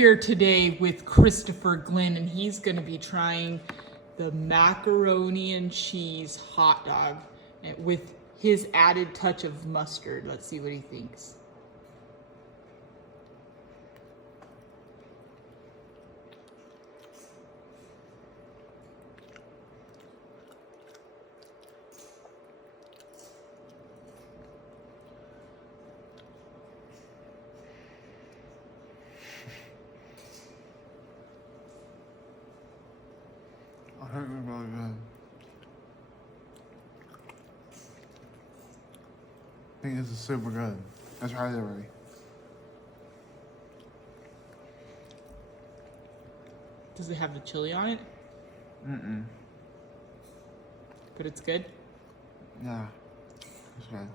here today with Christopher Glenn, and he's going to be trying the macaroni and cheese hot dog with his added touch of mustard. Let's see what he thinks. I think it's really good. I think this is super good. I tried it already. Does it have the chili on it? Mm-mm. But it's good? Yeah. It's good.